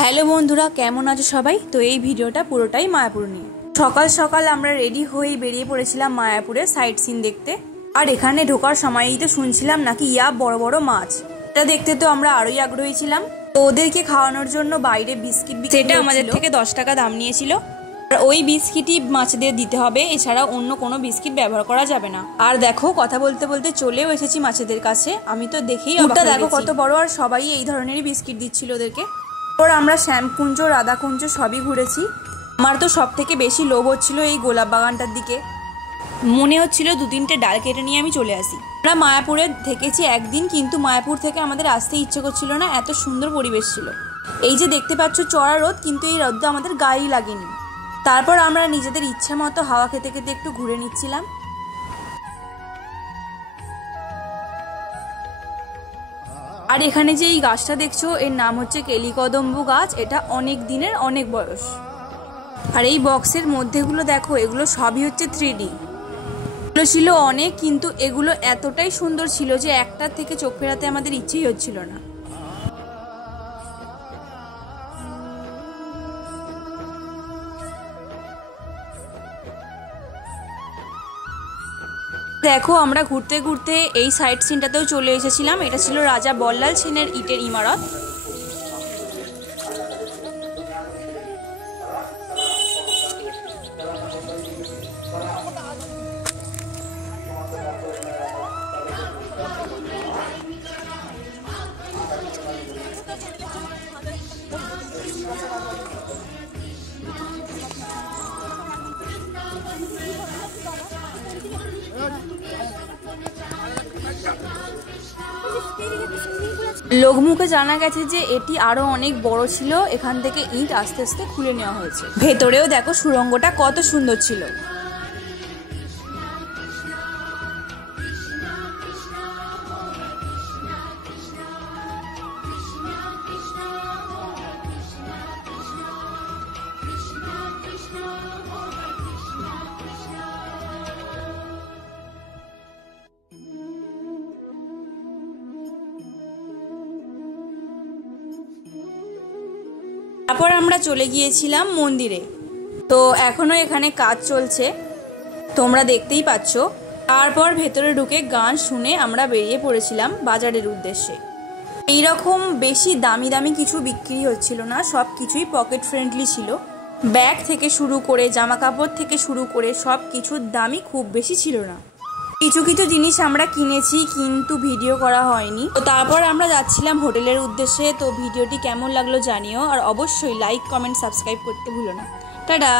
Hello বন্ধুরা, কেমন আছো সবাই? তো এই ভিডিওটা পুরোটাই মায়াপুর নিয়ে। সকাল সকাল আমরা রেডি হয়ে বেরিয়ে পড়েছিলাম মায়াপুরের সাইট সিন দেখতে। আর এখানে ঢোকার সময়ই তো শুনছিলাম নাকি বড় বড় মাছ। এটা দেখতে তো আমরা আরোই আগ্রহী ছিলাম। তো ওদেরকে খাওয়ানোর জন্য বাইরে বিস্কিট সেটা আমাদের থেকে 10 টাকা দাম নিয়েছিল। আর ওই বিস্কিটই মাছদের দিতে হবে, এছাড়া অন্য কোনো বিস্কিট ব্যবহার করা যাবে না। আর দেখো, কথা বলতে বলতে চলেও এসেছি মাছেদের কাছে। আমি তো দেখেই ওটা দেখো কত বড়, আর সবাই এই ধরনেরই বিস্কিট দিচ্ছিল ওদেরকে। ওর আমরা শ্যামকুঞ্জ, রাধাকুঞ্জ সবই ঘুরেছি। আমার তো সব থেকে বেশি লোভ হচ্ছিল এই গোলাপ বাগানটার দিকে। মনে হচ্ছিল 2-3টে ডাল কেটে নিয়ে আমি চলে আসি। আমরা মায়াপুরে থেকেছি একদিন, কিন্তু মায়াপুর থেকে আমাদের আসতে ইচ্ছে করছিল না, এত সুন্দর পরিবেশ ছিল। এই যে দেখতে পাচ্ছ চড়া রোদ, কিন্তু এই রোদটা আমাদের গায়েই লাগেনি। তারপর আমরা নিজেদের ইচ্ছা মতো হাওয়া খেতে খেতে একটু ঘুরে নিচ্ছিলাম। আর এখানে যে এই গাছটা দেখছো, এর নাম হচ্ছে কেলিকদম্বু গাছ। এটা অনেক দিনের, অনেক বয়স। আর এই বক্সের মধ্যেগুলো দেখো, এগুলো সবই হচ্ছে 3D। এগুলো ছিল অনেক, কিন্তু এগুলো এতটাই সুন্দর ছিল যে একটার থেকে চোখ ফেরাতে আমাদের ইচ্ছেই হচ্ছিল না। দেখো, আমরা ঘুরতে ঘুরতে এই সাইট সিনটাতেও চলে এসেছিলাম। এটা ছিল রাজা বল্লাল সেনের ইটের ইমারত। লোকমুখে জানা গেছে যে এটি আরো অনেক বড় ছিল। এখান থেকে ইট আস্তে আস্তে খুলে নেওয়া হয়েছে। ভেতরেও দেখো সুড়ঙ্গটা কত সুন্দর ছিল। তারপর আমরা চলে গিয়েছিলাম মন্দিরে। তো এখনো এখানে কাজ চলছে, তোমরা দেখতেই পাচ্ছ। তারপর ভেতরে ঢুকে গান শুনে আমরা বেরিয়ে পড়েছিলাম বাজারের উদ্দেশ্যে। এইরকম বেশি দামি দামি কিছু বিক্রি হচ্ছিল না, সব কিছুই পকেট ফ্রেন্ডলি ছিল। ব্যাগ থেকে শুরু করে, জামা কাপড় থেকে শুরু করে সব কিছুর দামই খুব বেশি ছিল না। কিছু কিছু জিনিস আমরা কিনেছি, কিন্তু ভিডিও করা হয়নি। তো তারপর আমরা যাচ্ছিলাম হোটেলের উদ্দেশ্যে। তো ভিডিওটি কেমন লাগলো জানিও, আর অবশ্যই লাইক, কমেন্ট, সাবস্ক্রাইব করতে ভুলো না। টাটা।